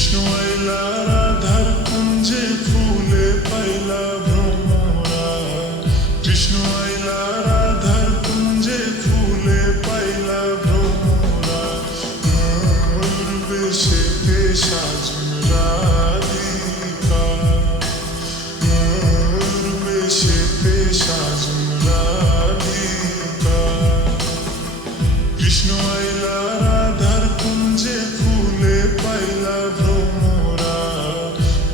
কৃষ্ণ আইলা রাধার কুঞ্জে ফুলে পাইলা ভ্রমরা। কৃষ্ণ আইলা রাধার কুঞ্জে ফুলে পাইলা ভ্রমরা। ময়ূর বেশেতে সাজুন রাধিকা। ময়ূর বেশেতে সাজুন রাধিকা। কৃষ্ণ আইলা রাধার কুঞ্জে ফুলে পাইলা ভ্রমরা।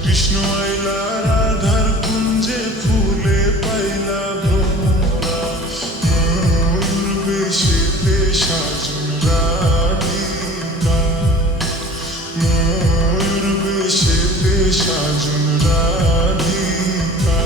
কৃষ্ণ আইলা রাধার কুঞ্জে ফুলে পাইলা ভ্রমরা। ময়ূর বেশেতে সাজুন রাধিকা। ময়ূর বেশেতে সাজুন রাধিকা।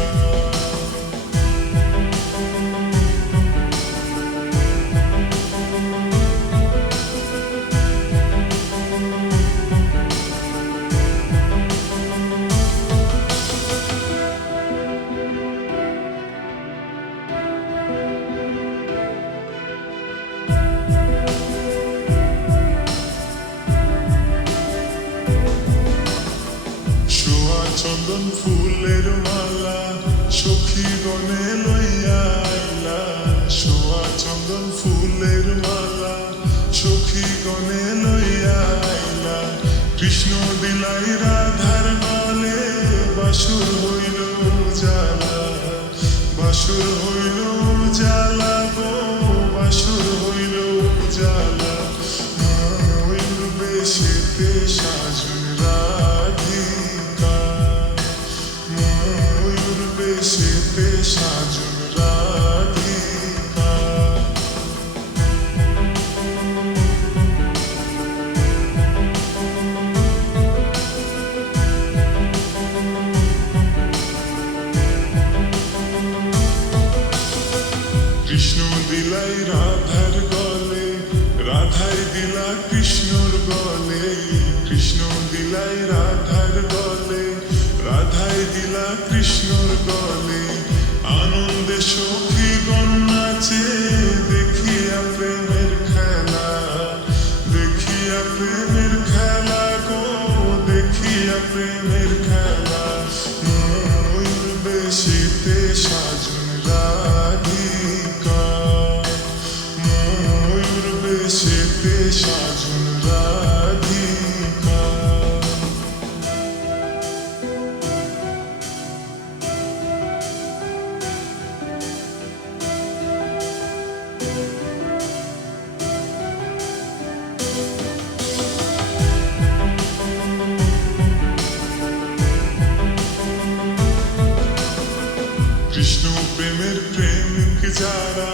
চন্দন ফুলের মালা সখী গনে লইয়া আইলা। সোয়া চন্দন ফুলের মালা সখী গনে লইয়া আইলা। কৃষ্ণ দিলাই রাধার গলে বাসুর হইল জ্বালা। বাসুর হইল জ্বালা গো বাসুর হইল জ্বালা। ময়ূর বেশেতে সাজুন রাধিকা। ময়ূর বেশেতে সাজুন রাধিকা। কৃষ্ণ দিলাই রাধার গলে রাধাই দিলা কৃষ্ণর গলে। কৃষ্ণ দিলাই রাধার গলে রাধাই দিলা কৃষ্ণর গলে। আনন্দে সখীগণ নাচে দেখিয়া প্রেমের খেলা। দেখিয়া প্রেমের খেলা গো দেখিয়া প্রেমের খেলা। ময়ূর বেশেতে সাজুন রাধিকা। ময়ূর বেশেতে সাজুন রাধিকা। কৃষ্ণ প্রেমের প্রেমিক যারা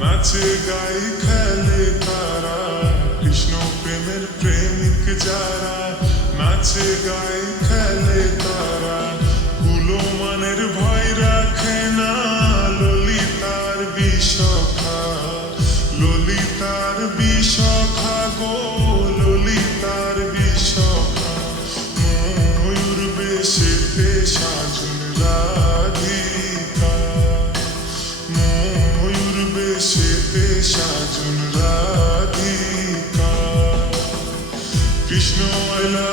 নাচে গাই খেলে তারা। কৃষ্ণ প্রেমের প্রেমিক যারা নাচে গাই খেলে তারা। কুলমানের ভয় রাখে না ললিতার বিশখা। ললিতার বিশখা গো ললিতার বিশখা। ময়ূর বেশেতে সাজুন রাধিকা। ময়ূর বেশেতে সাজুন রাধিকা। কৃষ্ণ আইলা